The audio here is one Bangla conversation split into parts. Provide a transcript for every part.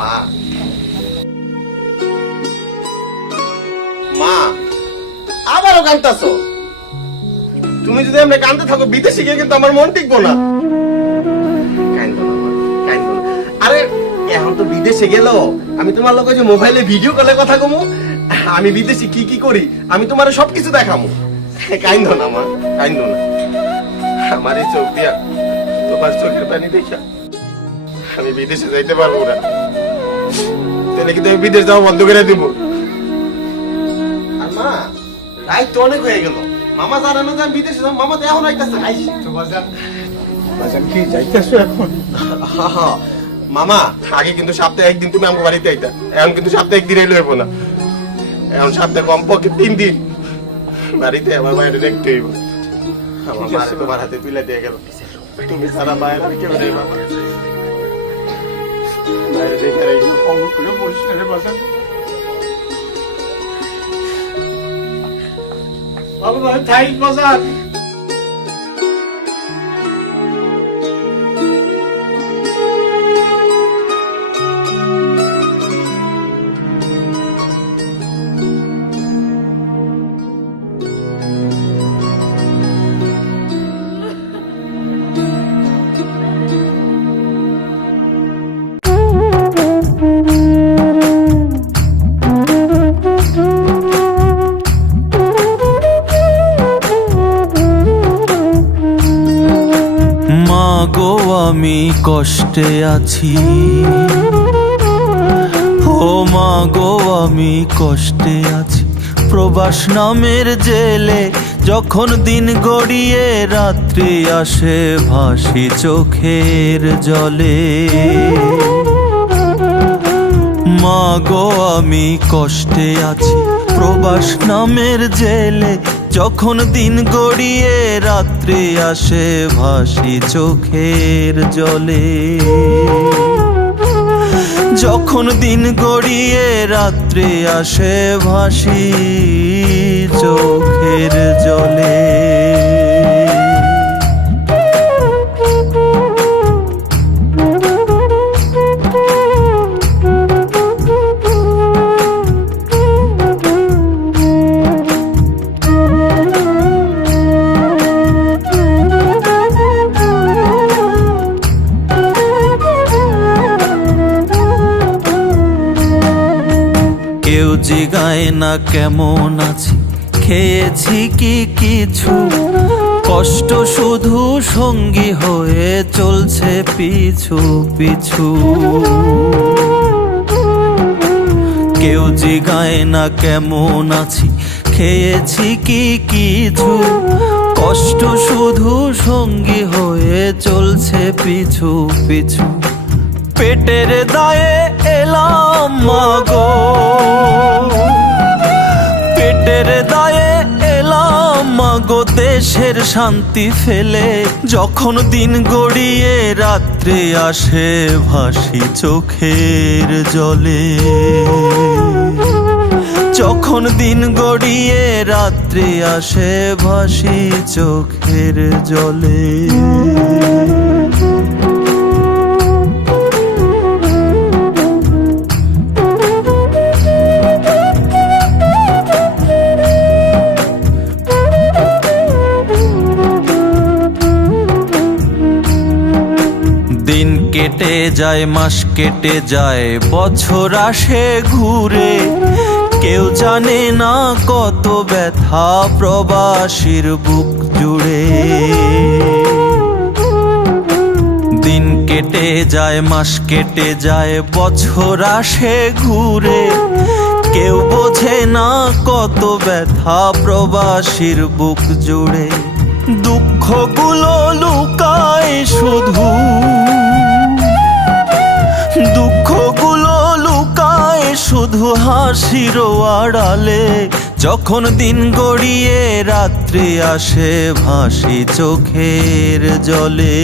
মা মা আবারও কাঁদতাছো? তুমি যদি এমনি কাঁদতে থাকো বিদেশে গিয়ে কিন্তু আমার মন টিকবো না। কাঁদবো না মা, কাঁদবো না। আরে এখন তো বিদেশে গেল, আমি তোমার লোক যে মোবাইলে ভিডিও কলে কথা কমু, আমি বিদেশে কি কি করি আমি তোমার সবকিছু দেখামু। কাঁদো না মা, কাঁদো না। আমার এই চোখ দিয়া তোমার চোখের পানি দেখা আমি বিদেশে যাইতে পারবো না। তাহলে কিন্তু আমি বিদেশ যাওয়া বন্ধ করে দিব। আর মা রাত তো অনেক হয়ে গেল, মামা জানানো যে আমি বিদেশে যাবো, মামা তো এখন আইতাছে। বাজান কি যাইতেছো এখন? মামা আগে কিন্তু সপ্তাহে একদিন তুমি আমার বাড়িতে আইতা, এখন কিন্তু সপ্তাহে একদিন এলে হইব না, এখন সপ্তাহে কমপক্ষে 3 দিন বাড়িতে আমার বাইরে দেখতে হইব। আমার মারে তোমার হাতে তুলে দিয়ে গেল, তুমি সারা বাইরে আর কেউ নেই বাবা, বাইরে দেখে রাখবো। অঙ্গ করে বলিস না রে বাজান। বাবা ভাই থাইক বাজান। গো আমি কষ্টে আছি, ও মা গো আমি কষ্টে আছি। প্রবাস নামের জেলে যখন দিন গড়িয়ে রাত্রি আসে, ভাসি চোখের জলে। মা গো আমি কষ্টে আছি, প্রবাস নামের জেলে যখন দিন গড়িয়ে রাত্রি আসে, ভাসি চোখের জলে। যখন দিন গড়িয়ে রাত্রি আসে, ভাসি চোখের জলে। কেউ জিগায় না কেমন আছি, খেয়েছি কি কিছু, কষ্ট শুধু সঙ্গী হয়ে চলছে পিছু পিছু। কেউ জিগায় না কেমন আছি, খেয়েছি কি কিছু, কষ্ট শুধু সঙ্গী হয়ে চলছে পিছু পিছু। পেটের দায়ে এলাম মাগো, পেটের দায়ে এলাম মাগো দেশের শান্তি ফেলে। যখন দিন গড়িয়ে রাত্রে আসে, ভাসি চোখের জলে। যখন দিন গড়িয়ে রাত্রি আসে, ভাসি চোখের জলে। দিন কেটে যায়, মাস কেটে যায়, বছর আসে ঘুরে, কেউ জানে না কত ব্যথা প্রবাসীর বুক জুড়ে। দিন কেটে যায়, মাস কেটে যায়, বছর আসে ঘুরে, কেউ বোঝে না কত ব্যথা প্রবাসীর বুক জুড়ে। দুঃখগুলো লুকায় শুধু, দুঃখগুলো লুকায় শুধু হাসির আড়ালে। যখন দিন গড়িয়ে রাত্রি আসে, ভাসি চোখের জলে।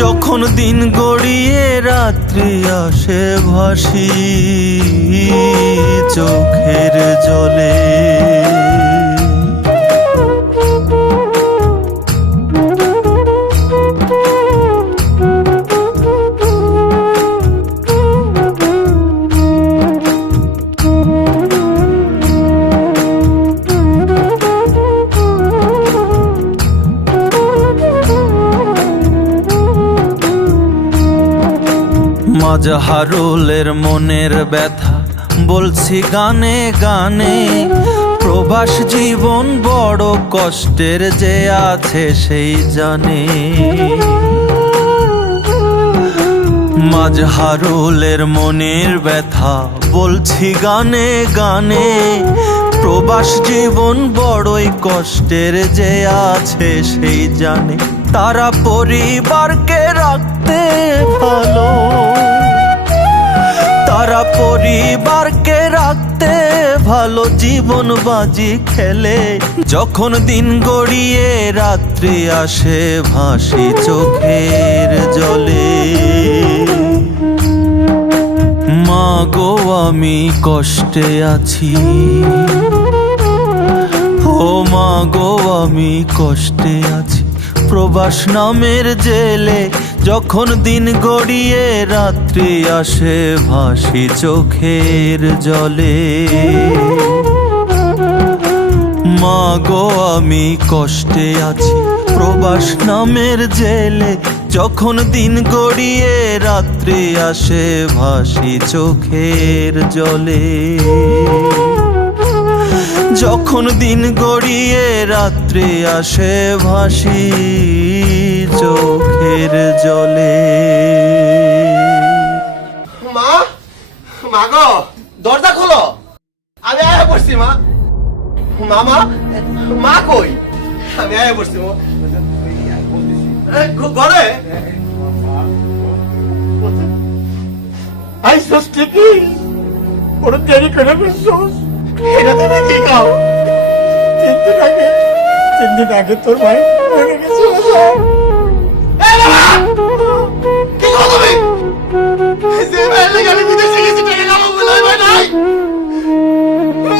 যখন দিন গড়িয়ে রাত্রি আসে, ভাসি চোখের জলে। মাঝহারুলের মনের ব্যথা বলছি গানে গানে, প্রবাস জীবন বড় কষ্টের যে আছে সেই জানে। মাঝহারুলের মনের ব্যথা বলছি গানে গানে, প্রবাস জীবন বড়ই কষ্টের যে আছে সেই জানে। তারা পরিবারকে রাখতে ভালো, তারা পরিবারকে রাখতে ভালো জীবন বাজি খেলে। যখন দিন গড়িয়ে রাত্রি আসে ভাসি চোখের জলে। মা গো আমি কষ্টে আছি, ও মা গো আমি কষ্টে আছি প্রবাস নামের জেলে। যখন দিন গড়িয়ে রাত্রি আসে ভাসি চোখের জলে। মা গো আমি কষ্টে আছি প্রবাস নামের জেলে। যখন দিন গড়িয়ে রাত্রি আসে ভাসি চোখের জলে। যখন দিন গড়িয়ে রাত্রি আসে ভাসি চোখের জলে। মা, মা গো দরজা খোলো, আমি আয়া পড়ছি মা। মামা, মা কই? আমি আয়া পড়ছি মা। ঘরে আইসস ঠিকই, বড় দেরি করে ফেলছস। এটা তুমি কি খাও? 3 দিন আগে তোর ভাই মরে গেছে। এই বাবা! কি করো তুমি? যে ভাইয়ের লেগে আমি বিদেশে গেছি টাকা কামাবো বলে ওই ভাই নাই?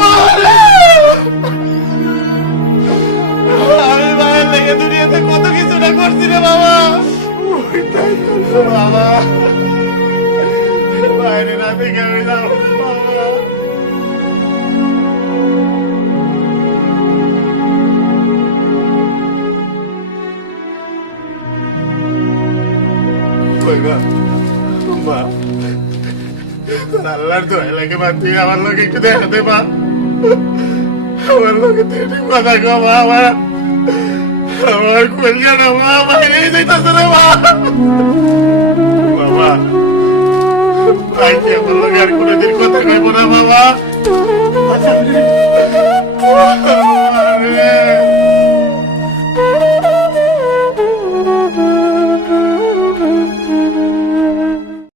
মা রে! আমি ভাইয়ের লেগে দুনিয়াতে কত কিছু না করছি রে বাবা। বাবা, বাইরে না দেখে আমি যাবো বাবা। আল্লাহর দোয়া লাগে মা, তুই আমার লোক একটু দেখা দে মা। আমার লোকে তুই একটু কথা কো মা। আমার খুলছে না মা, বাইরে যাইতেছে না মা। বাবা ভাইকে আমার লোক আর কোনোদিন কথা কইব না বাবা।